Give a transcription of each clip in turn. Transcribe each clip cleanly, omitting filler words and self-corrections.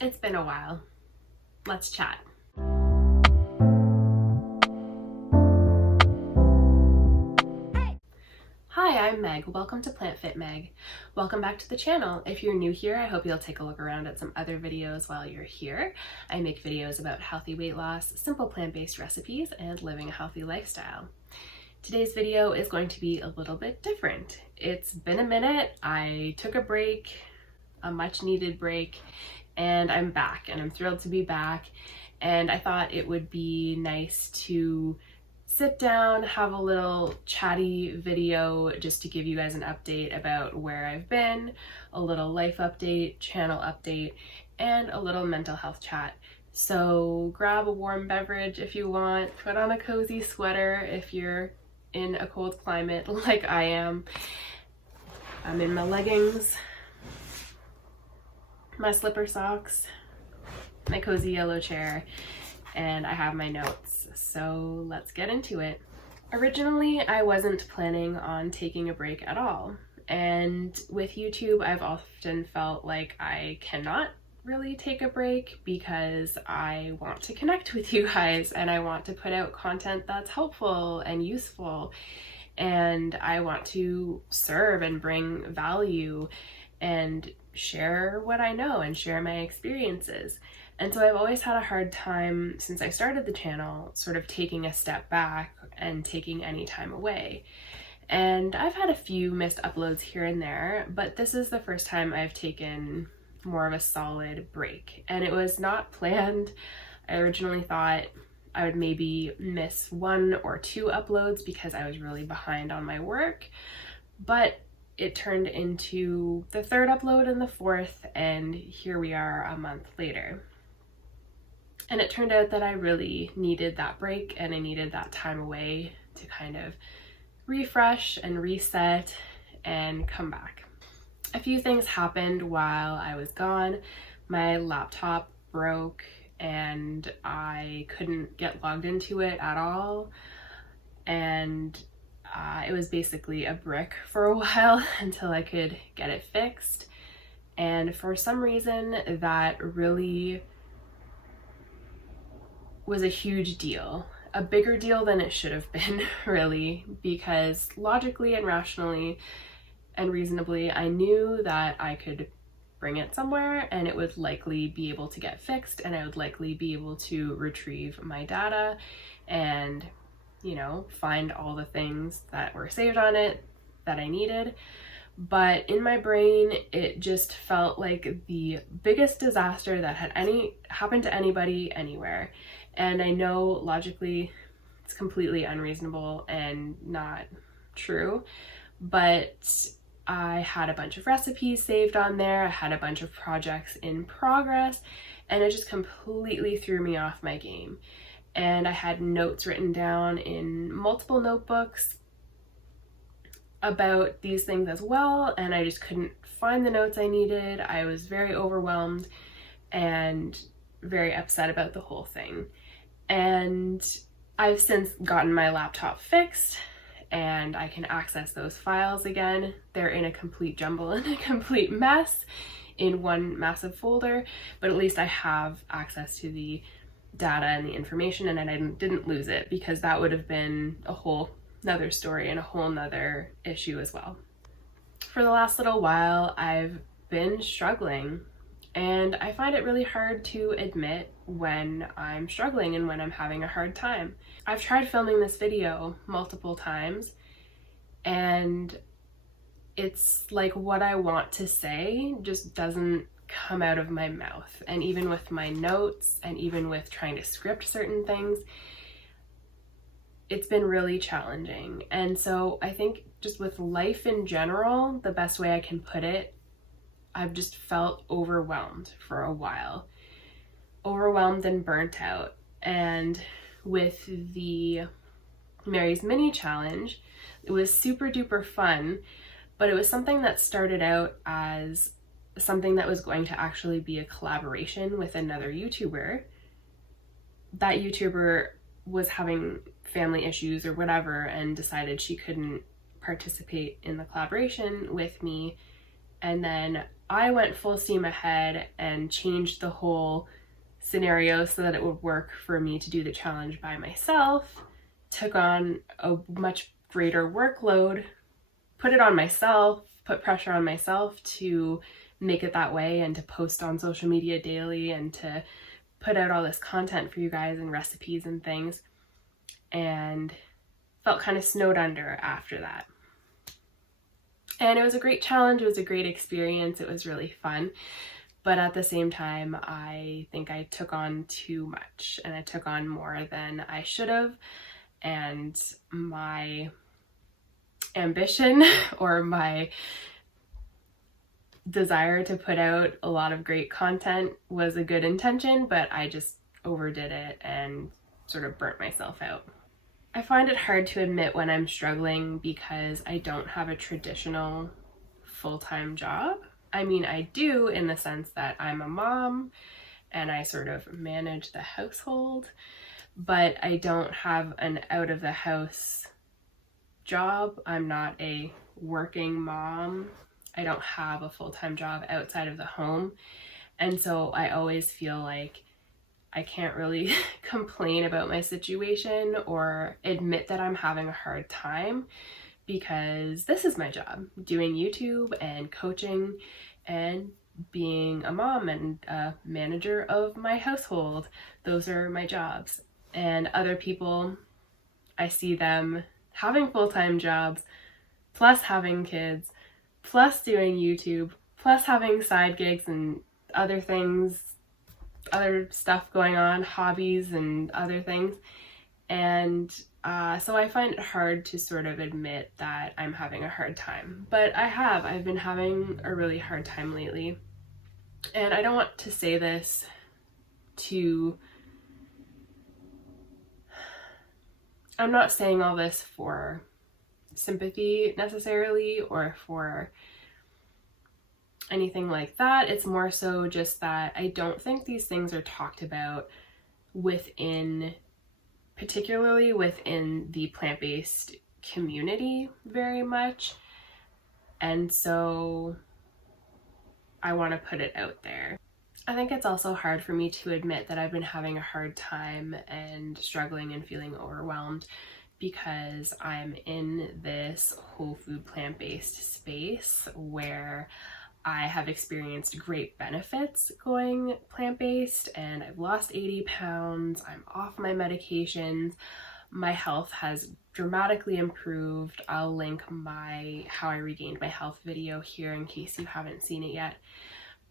It's been a while. Let's chat. Hi, I'm Meg. Welcome to PlantFit Meg. Welcome back to the channel. If you're new here, I hope you'll take a look around at some other videos while you're here. I make videos about healthy weight loss, simple plant-based recipes, and living a healthy lifestyle. Today's video is going to be a little bit different. It's been a minute. I took a break, a much needed break, and I'm back, and I'm thrilled to be back. And I thought it would be nice to sit down, have a little chatty video just to give you guys an update about where I've been, a little life update, channel update, and a little mental health chat. So grab a warm beverage if you want, put on a cozy sweater if you're in a cold climate like I am. I'm in my leggings, my slipper socks, my cozy yellow chair, and I have my notes. So let's get into it. Originally, I wasn't planning on taking a break at all. And with YouTube, I've often felt like I cannot really take a break because I want to connect with you guys and I want to put out content that's helpful and useful. And I want to serve and bring value and share what I know and share my experiences. And so I've always had a hard time since I started the channel sort of taking a step back and taking any time away. And I've had a few missed uploads here and there, but this is the first time I've taken more of a solid break. And it was not planned. I originally thought I would maybe miss 1 or 2 uploads because I was really behind on my work, but it turned into the 3rd upload and the 4th, and here we are a month later. And it turned out that I really needed that break and I needed that time away to kind of refresh and reset and come back. A few things happened while I was gone. My laptop broke and I couldn't get logged into it at all. And it was basically a brick for a while until I could get it fixed. And for some reason, that really was a huge deal, a bigger deal than it should have been, really, because logically and rationally and reasonably, I knew that I could bring it somewhere and it would likely be able to get fixed and I would likely be able to retrieve my data and, you know, find all the things that were saved on it that I needed. But in my brain, it just felt like the biggest disaster that had happened to anybody anywhere. And I know logically it's completely unreasonable and not true, but I had a bunch of recipes saved on there. I had a bunch of projects in progress, and it just completely threw me off my game. And I had notes written down in multiple notebooks about these things as well, and I just couldn't find the notes I needed. I was very overwhelmed and very upset about the whole thing. And I've since gotten my laptop fixed and I can access those files again. They're in a complete jumble and a complete mess in one massive folder, but at least I have access to the data and the information, and I didn't lose it, because that would have been a whole nother story and a whole nother issue as well. For the last little while, I've been struggling, and I find it really hard to admit when I'm struggling and when I'm having a hard time. I've tried filming this video multiple times, and it's like what I want to say just doesn't come out of my mouth. And even with my notes and even with trying to script certain things, it's been really challenging. And so I think just with life in general, the best way I can put it, I've just felt overwhelmed for a while. Overwhelmed and burnt out. And with the Mary's Mini Challenge, it was super duper fun, but it was something that started out as something that was going to actually be a collaboration with another YouTuber. That YouTuber was having family issues or whatever and decided she couldn't participate in the collaboration with me And then I went full steam ahead and changed the whole scenario so that it would work for me to do the challenge by myself, took on a much greater workload, put it on myself, put pressure on myself to make it that way and to post on social media daily and to put out all this content for you guys and recipes and things, and felt kind of snowed under after that. And it was a great challenge, it was a great experience, it was really fun, but at the same time I think I took on too much, and I took on more than I should have, and my ambition or my desire to put out a lot of great content was a good intention, but I just overdid it and sort of burnt myself out. I find it hard to admit when I'm struggling because I don't have a traditional full-time job. I mean, I do in the sense that I'm a mom and I sort of manage the household, but I don't have an out-of-the-house job. I'm not a working mom. I don't have a full-time job outside of the home. And so I always feel like I can't really complain about my situation or admit that I'm having a hard time, because this is my job, doing YouTube and coaching and being a mom and a manager of my household. Those are my jobs. And other people, I see them having full-time jobs, plus having kids, plus doing YouTube, plus having side gigs and other things, other stuff going on, hobbies and other things. And so I find it hard to sort of admit that I'm having a hard time. But I've been having a really hard time lately. And I don't want to say this I'm not saying all this for sympathy necessarily or for anything like that. It's more so just that I don't think these things are talked about particularly within the plant-based community very much. And so I want to put it out there. I think it's also hard for me to admit that I've been having a hard time and struggling and feeling overwhelmed because I'm in this whole food plant-based space where I have experienced great benefits going plant-based, and I've lost 80 pounds, I'm off my medications, my health has dramatically improved. I'll link my How I Regained My Health video here in case you haven't seen it yet.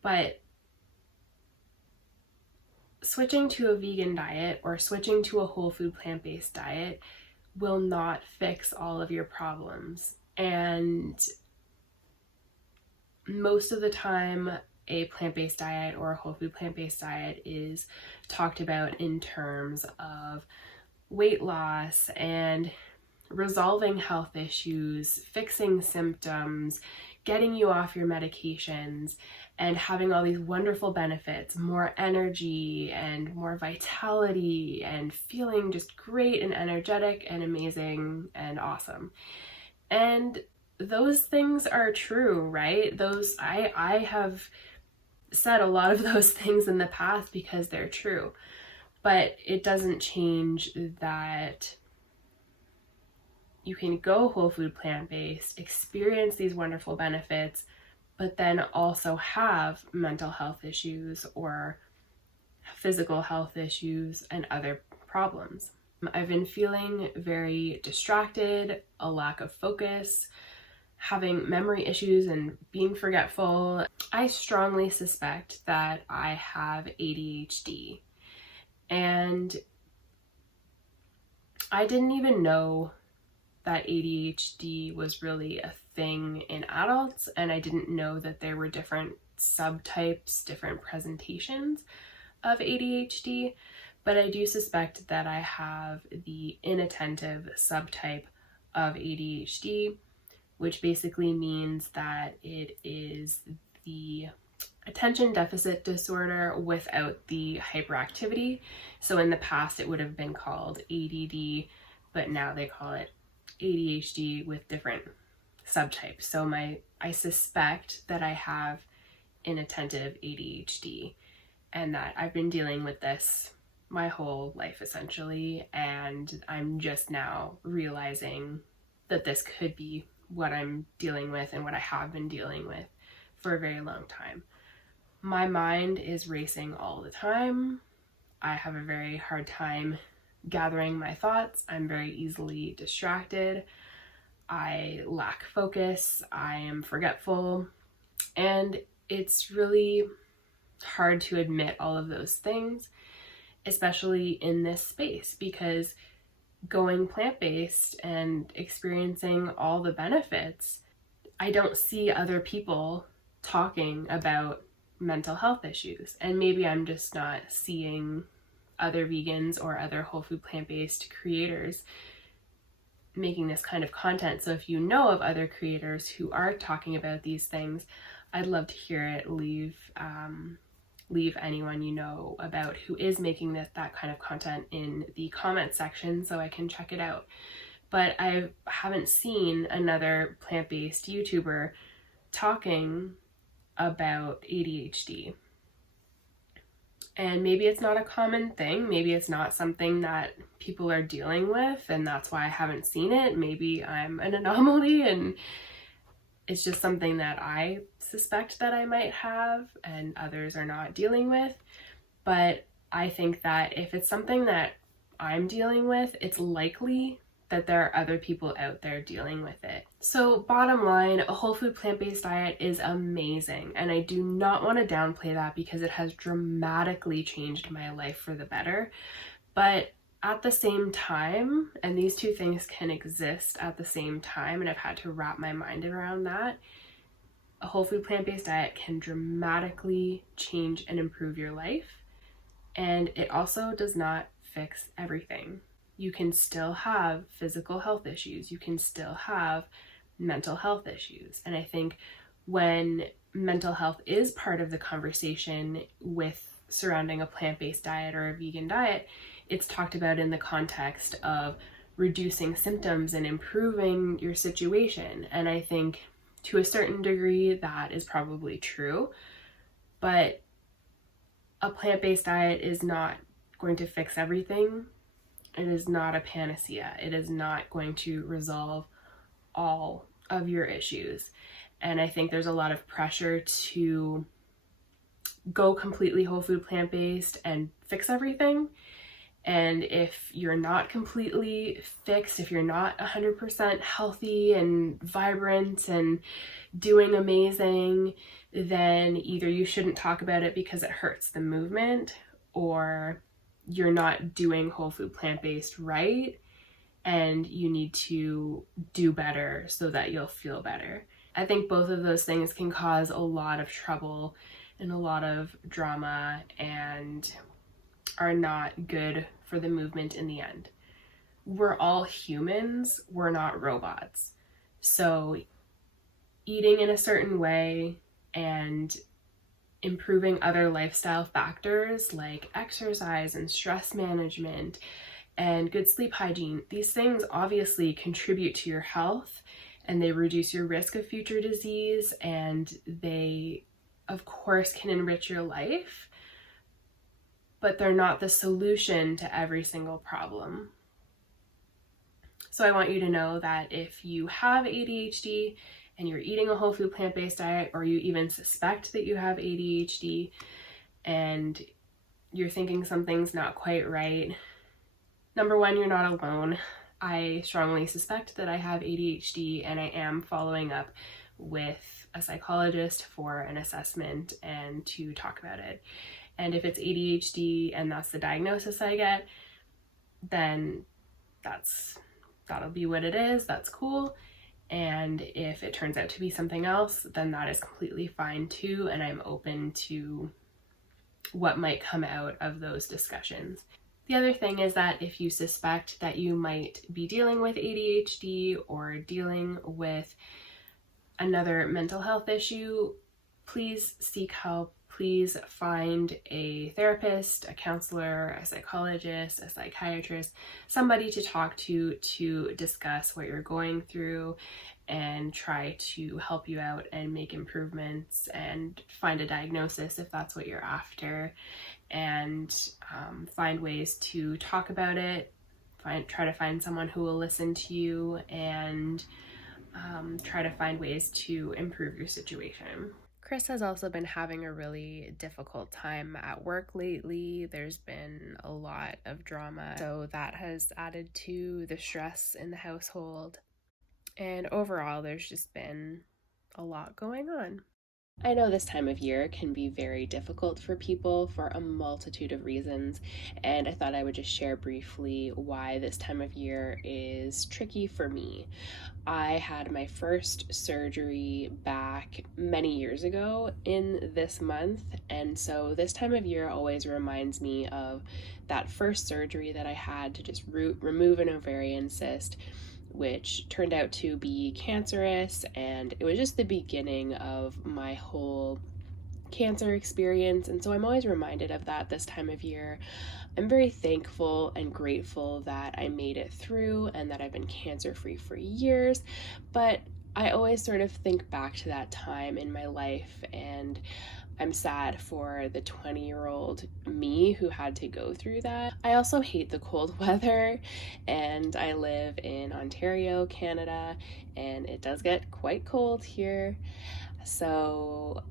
But switching to a vegan diet or switching to a whole food plant-based diet will not fix all of your problems. And most of the time, a plant-based diet or a whole food plant-based diet is talked about in terms of weight loss and resolving health issues, fixing symptoms, getting you off your medications, and having all these wonderful benefits, more energy and more vitality and feeling just great and energetic and amazing and awesome. And those things are true, right? I have said a lot of those things in the past because they're true, but it doesn't change that you can go whole food plant-based, experience these wonderful benefits, but then also have mental health issues or physical health issues and other problems. I've been feeling very distracted, a lack of focus, having memory issues and being forgetful. I strongly suspect that I have ADHD, and I didn't even know that ADHD was really a thing in adults, and I didn't know that there were different subtypes, different presentations of ADHD, but I do suspect that I have the inattentive subtype of ADHD, which basically means that it is the attention deficit disorder without the hyperactivity. So in the past it would have been called ADD, but now they call it ADHD with different subtype. So I suspect that I have inattentive ADHD, and that I've been dealing with this my whole life essentially, and I'm just now realizing that this could be what I'm dealing with and what I have been dealing with for a very long time. My mind is racing all the time. I have a very hard time gathering my thoughts. I'm very easily distracted. I lack focus. I am forgetful. And it's really hard to admit all of those things, especially in this space, because going plant-based and experiencing all the benefits, I don't see other people talking about mental health issues. And maybe I'm just not seeing other vegans or other whole food plant-based creators making this kind of content. So if you know of other creators who are talking about these things, I'd love to hear it. Leave anyone you know about who is making that kind of content in the comment section so I can check it out. But I haven't seen another plant-based YouTuber talking about ADHD. And maybe it's not a common thing. Maybe it's not something that people are dealing with, and that's why I haven't seen it. Maybe I'm an anomaly and it's just something that I suspect that I might have and others are not dealing with. But I think that if it's something that I'm dealing with, it's likely that there are other people out there dealing with it. So bottom line, a whole food plant-based diet is amazing, and I do not want to downplay that because it has dramatically changed my life for the better. But at the same time, and these two things can exist at the same time, and I've had to wrap my mind around that, a whole food plant-based diet can dramatically change and improve your life, and it also does not fix everything. You can still have physical health issues. You can still have mental health issues. And I think when mental health is part of the conversation with surrounding a plant-based diet or a vegan diet, it's talked about in the context of reducing symptoms and improving your situation. And I think to a certain degree that is probably true, but a plant-based diet is not going to fix everything. It is not a panacea. It is not going to resolve all of your issues. And I think there's a lot of pressure to go completely whole food plant-based and fix everything. And if you're not completely fixed, if you're not 100% healthy and vibrant and doing amazing, then either you shouldn't talk about it because it hurts the movement, or you're not doing whole food plant-based right, and you need to do better so that you'll feel better. I think both of those things can cause a lot of trouble and a lot of drama and are not good for the movement in the end. We're all humans, we're not robots. So eating in a certain way and improving other lifestyle factors like exercise and stress management and good sleep hygiene, these things obviously contribute to your health, and they reduce your risk of future disease, and they of course can enrich your life, but they're not the solution to every single problem. So I want you to know that if you have ADHD and you're eating a whole food plant-based diet, or you even suspect that you have ADHD and you're thinking something's not quite right, number one, you're not alone. I strongly suspect that I have ADHD, and I am following up with a psychologist for an assessment and to talk about it. And if it's ADHD and that's the diagnosis I get, then that'll be what it is. That's cool. And if it turns out to be something else, then that is completely fine too, and I'm open to what might come out of those discussions. The other thing is that if you suspect that you might be dealing with ADHD or dealing with another mental health issue, please seek help. please find a therapist, a counselor, a psychologist, a psychiatrist, somebody to talk to discuss what you're going through and try to help you out and make improvements and find a diagnosis if that's what you're after, and find ways to talk about it, try to find someone who will listen to you, and try to find ways to improve your situation. Chris has also been having a really difficult time at work lately. There's been a lot of drama, so that has added to the stress in the household. And overall, there's just been a lot going on. I know this time of year can be very difficult for people for a multitude of reasons, and I thought I would just share briefly why this time of year is tricky for me. I had my first surgery back many years ago in this month, and so this time of year always reminds me of that first surgery that I had to just remove an ovarian cyst, which turned out to be cancerous, and it was just the beginning of my whole cancer experience, and so I'm always reminded of that this time of year. I'm very thankful and grateful that I made it through and that I've been cancer-free for years, but I always sort of think back to that time in my life, and I'm sad for the 20-year-old me who had to go through that. I also hate the cold weather, and I live in Ontario, Canada, and it does get quite cold here. So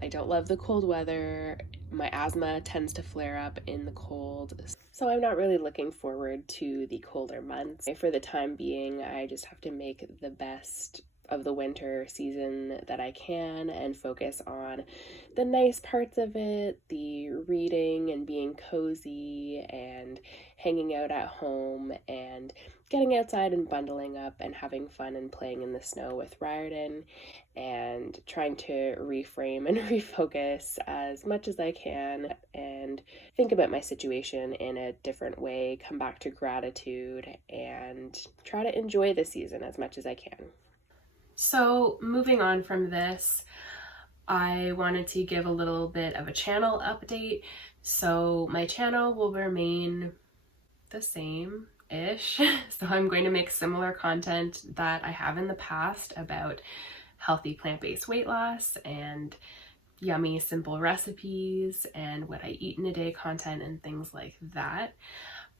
I don't love the cold weather. My asthma tends to flare up in the cold, so I'm not really looking forward to the colder months. For the time being, I just have to make the best of the winter season that I can and focus on the nice parts of it, the reading and being cozy and hanging out at home and getting outside and bundling up and having fun and playing in the snow with Riordan, and trying to reframe and refocus as much as I can and think about my situation in a different way, come back to gratitude, and try to enjoy the season as much as I can. So moving on from this, I wanted to give a little bit of a channel update. So my channel will remain the same-ish. So I'm going to make similar content that I have in the past about healthy plant-based weight loss and yummy simple recipes and what I eat in a day content and things like that.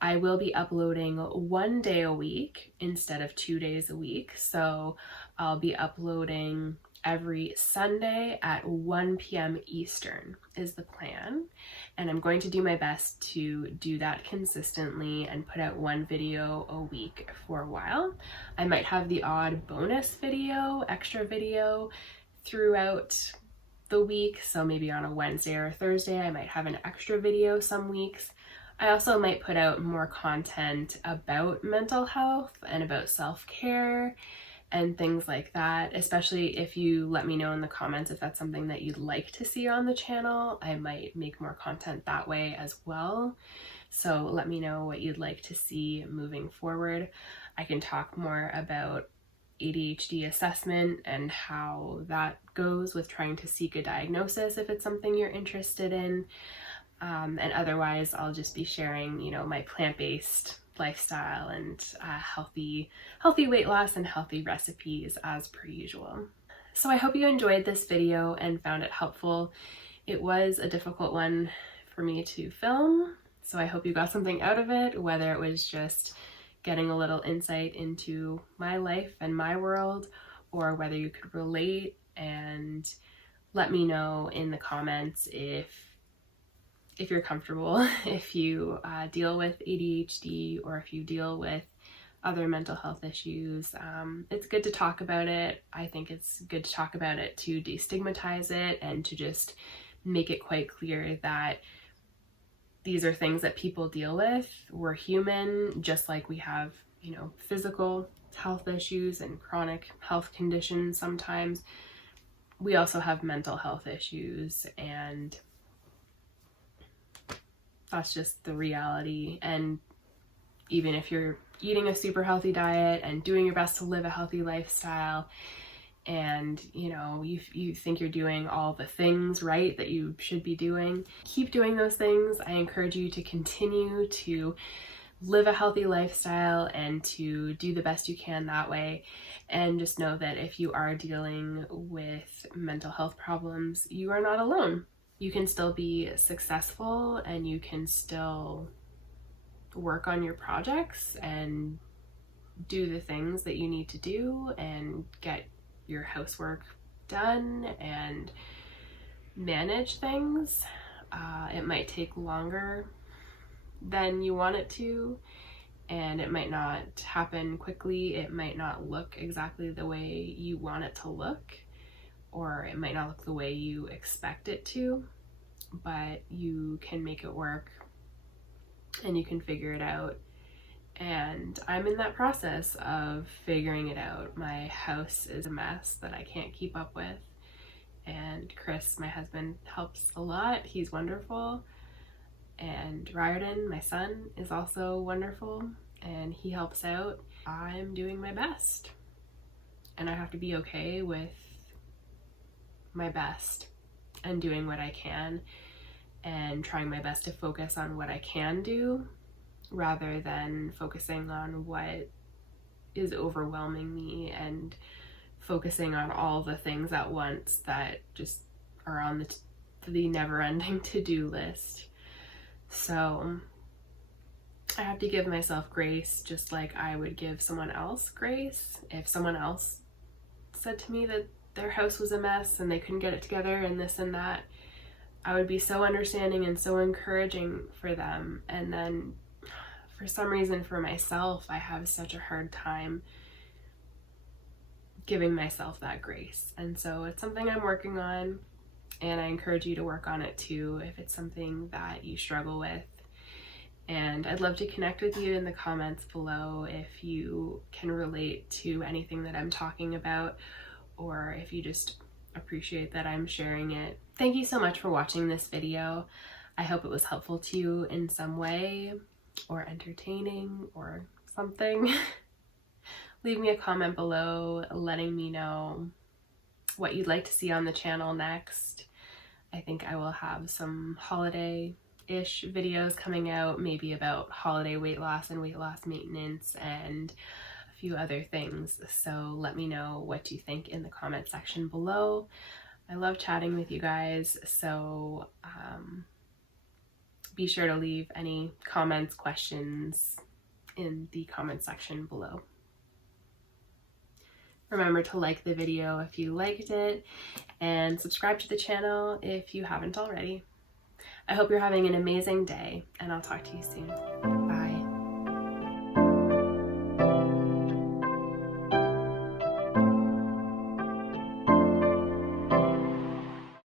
I will be uploading 1 day a week instead of 2 days a week. So I'll be uploading every Sunday at 1 p.m. Eastern is the plan. And I'm going to do my best to do that consistently and put out 1 video a week for a while. I might have the odd bonus video, extra video throughout the week. So maybe on a Wednesday or a Thursday, I might have an extra video some weeks. I also might put out more content about mental health and about self-care and things like that, especially if you let me know in the comments if that's something that you'd like to see on the channel. I might make more content that way as well. So let me know what you'd like to see moving forward. I can talk more about ADHD assessment and how that goes with trying to seek a diagnosis if it's something you're interested in. And otherwise, I'll just be sharing, my plant-based lifestyle and healthy weight loss and healthy recipes as per usual. So I hope you enjoyed this video and found it helpful. It was a difficult one for me to film, so I hope you got something out of it, whether it was just getting a little insight into my life and my world, or whether you could relate, and let me know in the comments if you're comfortable, if you deal with ADHD or if you deal with other mental health issues. It's good to talk about it. I think it's good to talk about it to destigmatize it and to just make it quite clear that these are things that people deal with. We're human, just like we have, physical health issues and chronic health conditions sometimes. We also have mental health issues, and that's just the reality. And even if you're eating a super healthy diet and doing your best to live a healthy lifestyle, and you think you're doing all the things right that you should be doing. Keep doing those things. I encourage you to continue to live a healthy lifestyle and to do the best you can that way. And just know that if you are dealing with mental health problems, you are not alone. You can still be successful and you can still work on your projects and do the things that you need to do and get your housework done and manage things. It might take longer than you want it to, and it might not happen quickly. It might not look exactly the way you want it to look, or it might not look the way you expect it to, but you can make it work and you can figure it out. And I'm in that process of figuring it out. My house is a mess that I can't keep up with, and Chris, my husband, helps a lot. He's wonderful. And Riordan, my son, is also wonderful and he helps out. I'm doing my best, and I have to be okay with my best and doing what I can and trying my best to focus on what I can do rather than focusing on what is overwhelming me and focusing on all the things at once that just are on the never-ending to-do list. So I have to give myself grace just like I would give someone else grace. If someone else said to me that their house was a mess and they couldn't get it together and this and that, I would be so understanding and so encouraging for them. And then for some reason for myself, I have such a hard time giving myself that grace. And so it's something I'm working on, and I encourage you to work on it too if it's something that you struggle with. And I'd love to connect with you in the comments below if you can relate to anything that I'm talking about, or if you just appreciate that I'm sharing it. Thank you so much for watching this video. I hope it was helpful to you in some way, or entertaining, or something. Leave me a comment below letting me know what you'd like to see on the channel next. I think I will have some holiday-ish videos coming out, maybe about holiday weight loss and weight loss maintenance and a few other things. So let me know what you think in the comment section below. I love chatting with you guys, so be sure to leave any comments, questions in the comment section below. Remember to like the video if you liked it, and subscribe to the channel if you haven't already. I hope you're having an amazing day, and I'll talk to you soon.